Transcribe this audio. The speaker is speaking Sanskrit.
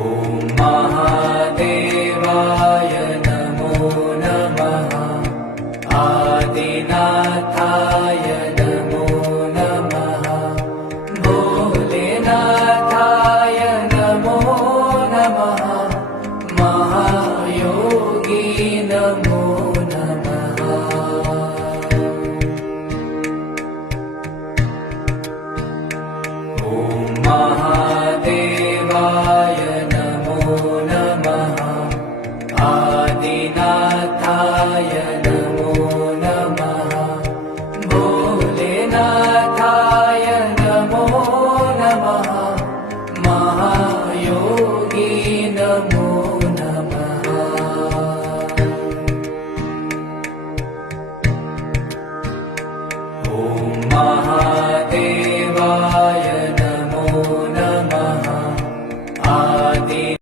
ॐ महादेवाय नमो नमः। आदिनाथाय नमो नमः। भोलेनाथाय नमो नमः। महायोगी नमो नमः। ॐ महादेवाय नमो नमः। आदिनाथाय नमो नमः। भोलेनाथाय नमो नमः। महायोगी नमो नमः। ॐ महादेवाय नमो नमः। आदि